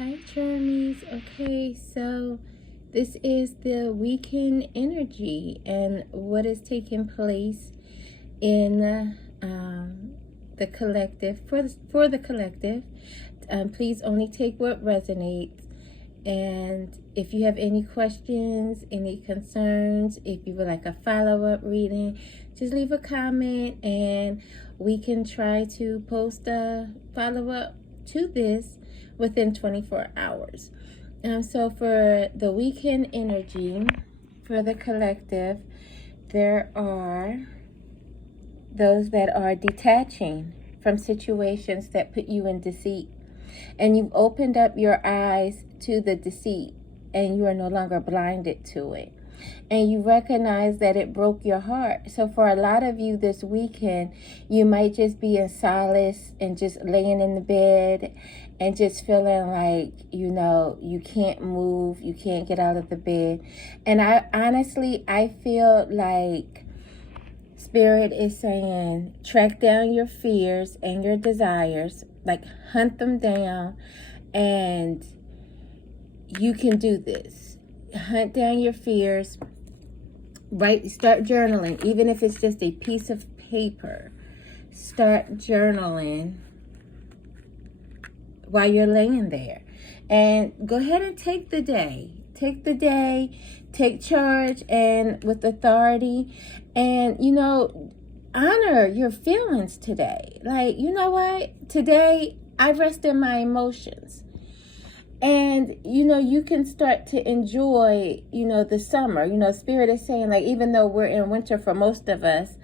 Hi, Jeremy's. Okay, so this is the weekend energy and what is taking place in the collective. For the collective, please only take what resonates. And if you have any questions, any concerns, if you would like a follow-up reading, just leave a comment and we can try to post a follow-up to this within 24 hours. So for the weekend energy, for the collective, there are those that are detaching from situations that put you in deceit. And you've opened up your eyes to the deceit and you are no longer blinded to it. And you recognize that it broke your heart. So for a lot of you this weekend, you might just be in solace and just laying in the bed and just feeling like, you can't move, you can't get out of the bed. And I feel like Spirit is saying, track down your fears and your desires, like hunt them down, and you can do this. Hunt down your fears, start journaling, even if it's just a piece of paper. Start journaling while you're laying there. And go ahead and take the day. Take charge and with authority. And, honor your feelings today. Like, you know what? Today, I rest in my emotions. And, you can start to enjoy, the summer. Spirit is saying, like, even though we're in winter for most of us,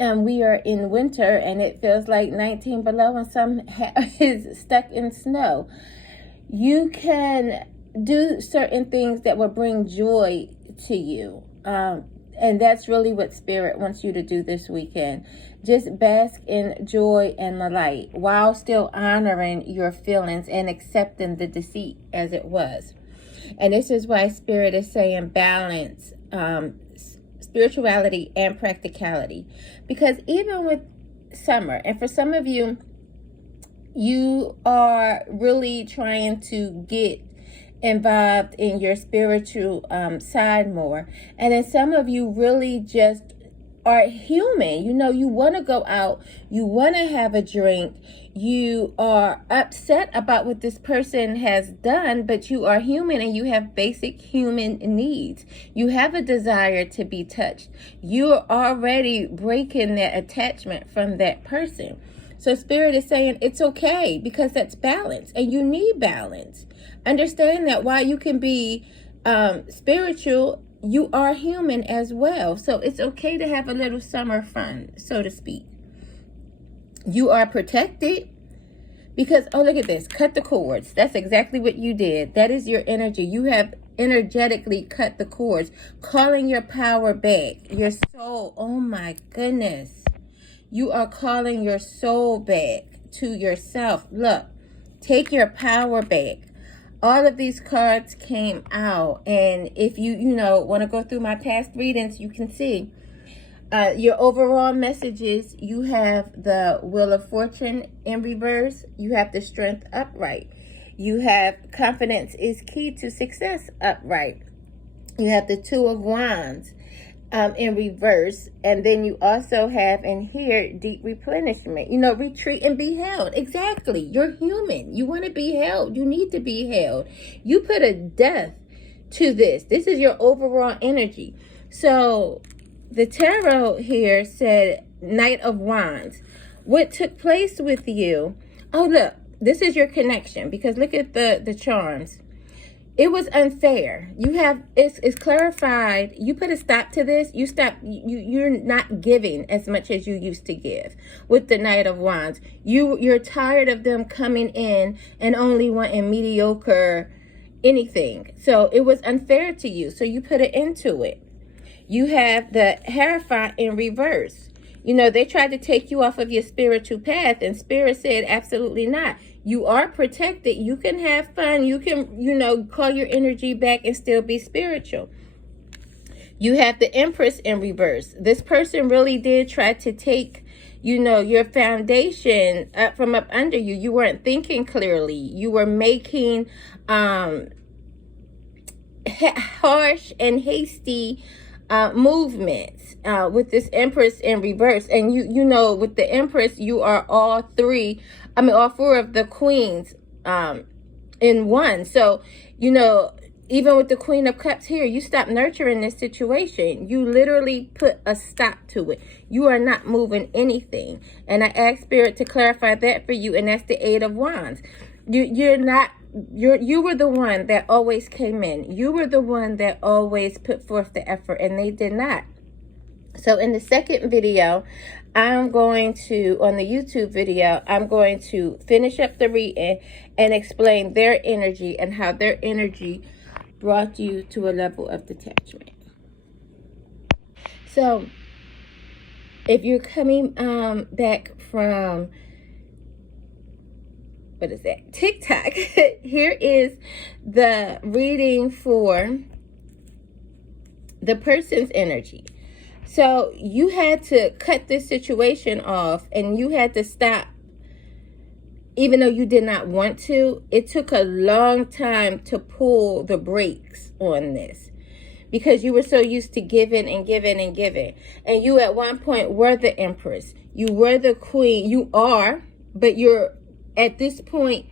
we are in winter and it feels like 19 below and some is stuck in snow. You can do certain things that will bring joy to you. And that's really what Spirit wants you to do this weekend. Just bask in joy and the light while still honoring your feelings and accepting the deceit as it was. And this is why Spirit is saying balance spirituality and practicality. Because even with summer, and for some of you, you are really trying to get involved in your spiritual side more. And then some of you really just are human. You want to go out, you want to have a drink, you are upset about what this person has done, but you are human and you have basic human needs. You have a desire to be touched. You're already breaking that attachment from that person. So Spirit is saying it's okay, because that's balance and you need balance. Understand that while you can be spiritual, you are human as well. So it's okay to have a little summer fun, so to speak. You are protected because, oh, look at this. Cut the cords. That's exactly what you did. That is your energy. You have energetically cut the cords, calling your power back. Your soul, oh my goodness. You are calling your soul back to yourself. Look, take your power back. All of these cards came out, and if you want to go through my past readings, you can see your overall messages. You have the Wheel of Fortune in reverse. You have the Strength upright. You have Confidence is key to success upright. You have the Two of Wands in reverse, and then you also have in here deep replenishment. Retreat and be held. Exactly. You're human. You want to be held. You need to be held. You put a death to this. This is your overall energy. So the tarot here said Knight of Wands. What took place with you? Oh, look, this is your connection, because look at the charms. It was unfair. It's clarified. You put a stop to this. You're not giving as much as you used to give with the Knight of Wands. You're tired of them coming in and only wanting mediocre anything. So it was unfair to you. So you put an end to it. You have the Hierophant in reverse. They tried to take you off of your spiritual path, and Spirit said, absolutely not. You are protected. You can have fun. You can, call your energy back and still be spiritual. You have the Empress in reverse. This person really did try to take you know, your foundation up from up under you. You weren't thinking clearly. You were making harsh and hasty movements with this Empress in reverse. And you know, with the Empress, you are all four of the queens in one. So, you know, even with the Queen of Cups here, you stop nurturing this situation. You literally put a stop to it. You are not moving anything. And I asked Spirit to clarify that for you, and that's the Eight of Wands. You were the one that always came in. You were the one that always put forth the effort, and they did not. So in the second video, on the YouTube video, I'm going to finish up the reading and explain their energy and how their energy brought you to a level of detachment. So if you're coming back from, what is that, TikTok, here is the reading for the person's energy. So you had to cut this situation off, and you had to stop. Even though you did not want to, it took a long time to pull the brakes on this, because you were so used to giving and giving and giving. And you at one point were the Empress. You were the Queen. You are, but you're at this point,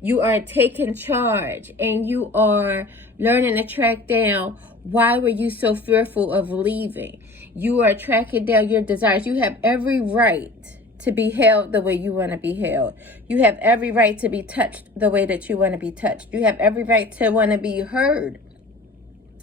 you are taking charge, and you are learning to track down, why were you so fearful of leaving? You are tracking down your desires. You have every right to be held the way you want to be held. You have every right to be touched the way that you want to be touched. You have every right to want to be heard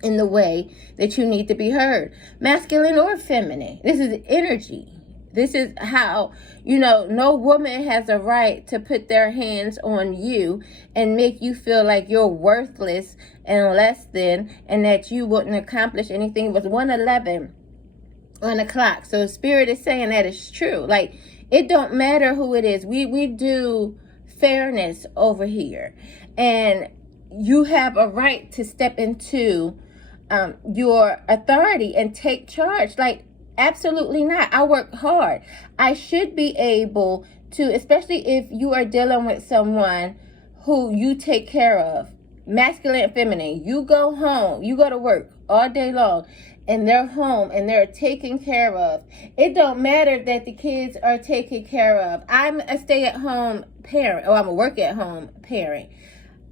in the way that you need to be heard. Masculine or feminine. This is energy. This is how, you know, no woman has a right to put their hands on you and make you feel like you're worthless and less than, and that you wouldn't accomplish anything. It was 1:11 on the clock. So Spirit is saying that it's true. Like, it don't matter who it is. We do fairness over here. And you have a right to step into your authority and take charge. Like, absolutely not. I work hard. I should be able to, especially if you are dealing with someone who you take care of, masculine and feminine. You go home, you go to work all day long, and they're home and they're taken care of. It don't matter that the kids are taken care of. I'm a stay-at-home parent, or I'm a work-at-home parent.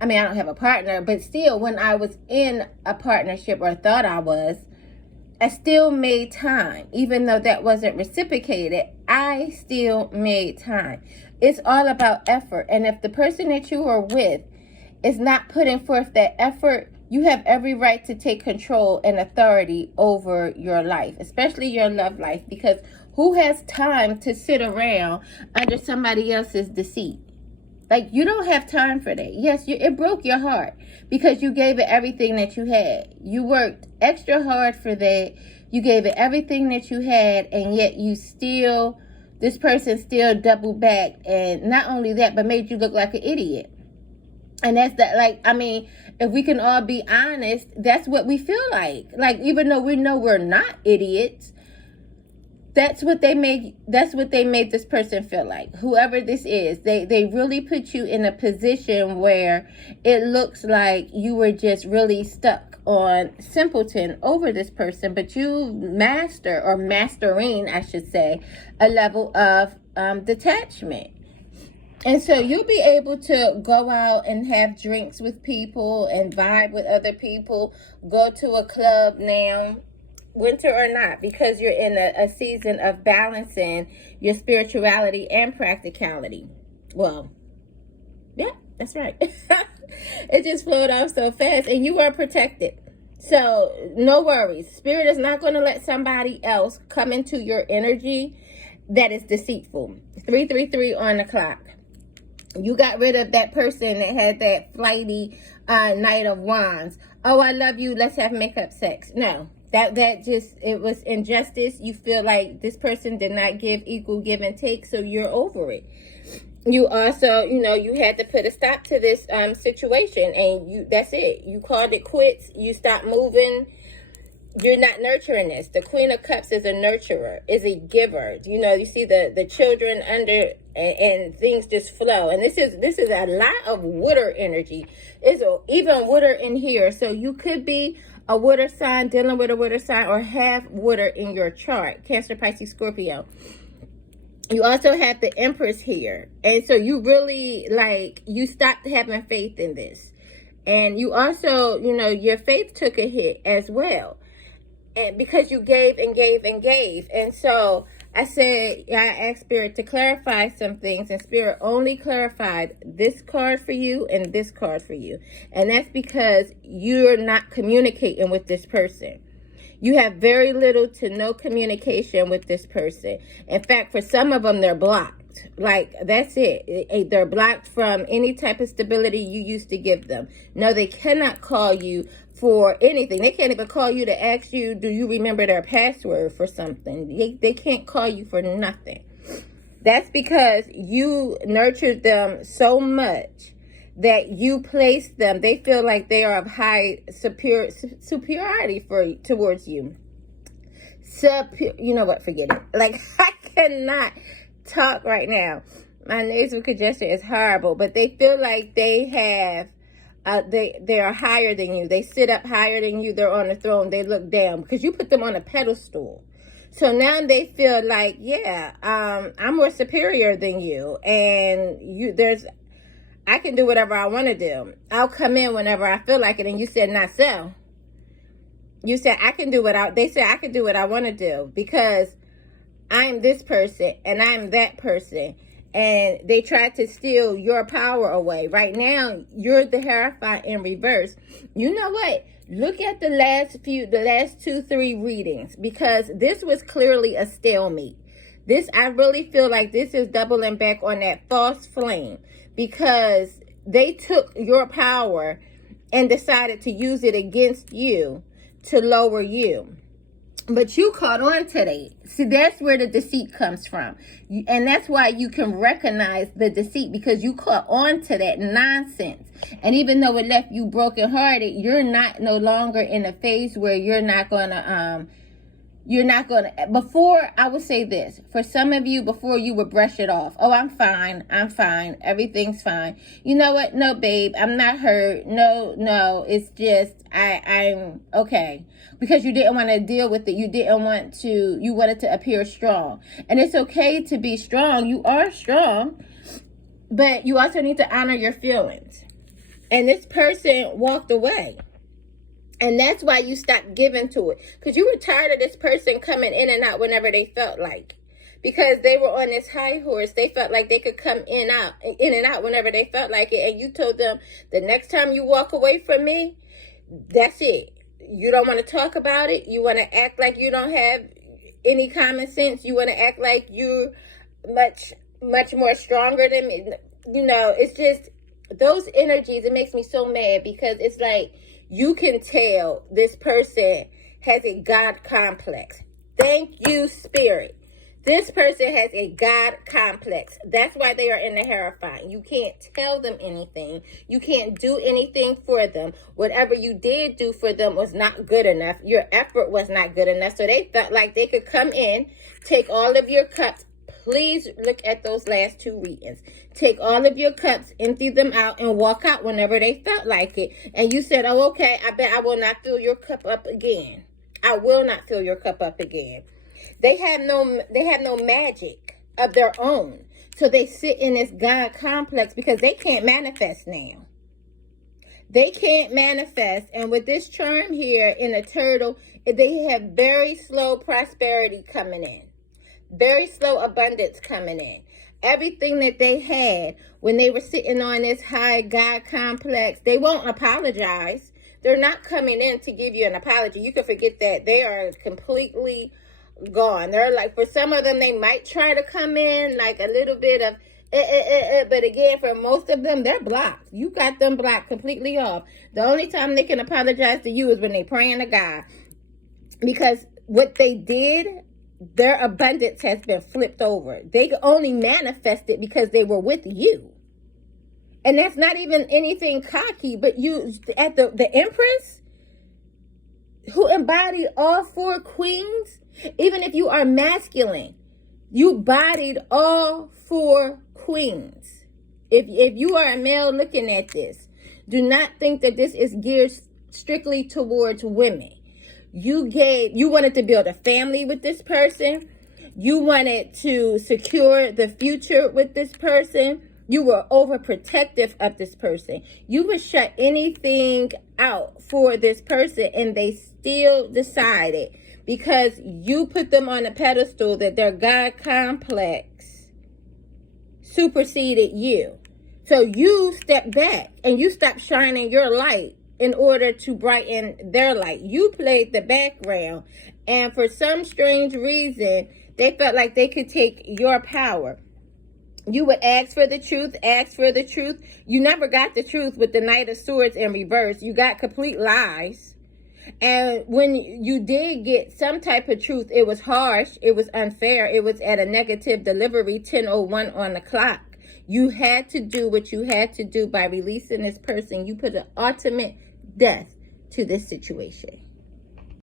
I mean, I don't have a partner, but still, when I was in a partnership, or thought I was, I still made time. Even though that wasn't reciprocated, I still made time. It's all about effort. And if the person that you are with is not putting forth that effort, you have every right to take control and authority over your life, especially your love life, because who has time to sit around under somebody else's deceit? Like, you don't have time for that. Yes, it broke your heart because you gave it everything that you had. You worked extra hard for that. You gave it everything that you had, and yet this person still doubled back, and not only that, but made you look like an idiot. And that's that. Like, I mean, if we can all be honest, that's what we feel like. Like, even though we know we're not idiots, that's what they made this person feel like. Whoever this is, they really put you in a position where it looks like you were just really stuck on simpleton over this person, but you mastering, I should say, a level of detachment. And so you'll be able to go out and have drinks with people and vibe with other people, go to a club now, winter or not, because you're in a season of balancing your spirituality and practicality. Well, yeah, that's right. It just flowed off so fast, and you are protected. So no worries. Spirit is not going to let somebody else come into your energy that is deceitful. 333 on the clock. You got rid of that person that had that flighty Knight of Wands. Oh, I love you. Let's have makeup sex. No. That just, it was injustice. You feel like this person did not give equal give and take, so you're over it. You also, you had to put a stop to this situation, and that's it. You called it quits. You stopped moving. you're not nurturing this. The Queen of Cups is a nurturer, is a giver. You know, you see the children under, and things just flow. And this is a lot of water energy. It's even water in here. So you could be a water sign, dealing with a water sign, or have water in your chart. Cancer, Pisces, Scorpio. You also have the Empress here. And so you really, like, you stopped having faith in this. And you also, you know, your faith took a hit as well. And because you gave and gave and gave. And so I said, I asked Spirit to clarify some things, and Spirit only clarified this card for you and this card for you. And that's because you're not communicating with this person. You have very little to no communication with this person. In fact, for some of them, they're blocked. Like, that's it. They're blocked from any type of stability you used to give them. No, they cannot call you for anything. They can't even call you to ask you, do you remember their password for something? They can't call you for nothing. That's because you nurtured them so much that you place them. They feel like they are of high superiority towards you. You know what? Forget it. Like, I cannot talk right now. My nasal congestion is horrible, but they feel like they have. They are higher than you. They sit up higher than you. They're on the throne. They look down because you put them on a pedestal. So now they feel like, yeah, I'm more superior than you, and I can do whatever I want to do. I'll come in whenever I feel like it. And you said, not so. You said, they said I can do what I want to do because I'm this person and I'm that person. And they tried to steal your power away. Right now, you're the Hierophant in reverse. You know what? Look at the last 2-3 readings, because this was clearly a stalemate. I really feel like this is doubling back on that false flame, because they took your power and decided to use it against you to lower you. But you caught on to that. See, that's where the deceit comes from. And that's why you can recognize the deceit, because you caught on to that nonsense. And even though it left you brokenhearted, you're no longer in a phase where you're not going to, before, I would say this, for some of you, before you would brush it off. Oh, I'm fine. Everything's fine. You know what? No, babe, I'm not hurt. No, it's just, I'm okay. Because you didn't want to deal with it. You wanted to appear strong. And it's okay to be strong. You are strong. But you also need to honor your feelings. And this person walked away. And that's why you stopped giving to it. Because you were tired of this person coming in and out whenever they felt like. Because they were on this high horse. They felt like they could come in and out whenever they felt like it. And you told them, the next time you walk away from me, that's it. You don't want to talk about it. You want to act like you don't have any common sense. You want to act like you're much more stronger than me. You know, it's just those energies. It makes me so mad, because it's like, you can tell this person has a God complex. Thank you, Spirit. This person has a God complex. That's why they are in the Hierophant. You can't tell them anything. You can't do anything for them. Whatever you did do for them was not good enough. Your effort was not good enough. So they felt like they could come in, take all of your cups. Please look at those last 2 readings. Take all of your cups, empty them out, and walk out whenever they felt like it. And you said, oh, okay, I bet I will not fill your cup up again. I will not fill your cup up again. They have no magic of their own. So they sit in this God complex because they can't manifest now. They can't manifest. And with this charm here in a turtle, they have very slow prosperity coming in. Very slow abundance coming in. Everything that they had when they were sitting on this high God complex, they won't apologize. They're not coming in to give you an apology. You can forget that. They are completely gone. They're like, for some of them, they might try to come in like a little bit of, but again, for most of them, they're blocked. You got them blocked completely off. The only time they can apologize to you is when they're praying to God. Because what they did, their abundance has been flipped over. They only manifested because they were with you. And that's not even anything cocky, but you, at the Empress, who embodied all four queens, even if you are masculine, you bodied all four queens. If you are a male looking at this, do not think that this is geared strictly towards women. You wanted to build a family with this person. You wanted to secure the future with this person. You were overprotective of this person. You would shut anything out for this person, and they still decided, because you put them on a pedestal, that their God complex superseded you. So you stepped back and you stopped shining your light in order to brighten their light. You played the background, and for some strange reason, they felt like they could take your power. You would ask for the truth, ask for the truth. You never got the truth with the Knight of Swords in reverse. You got complete lies. And when you did get some type of truth, it was harsh, it was unfair, it was at a negative delivery, 10:01 on the clock. You had to do what you had to do by releasing this person. You put an ultimate death to this situation.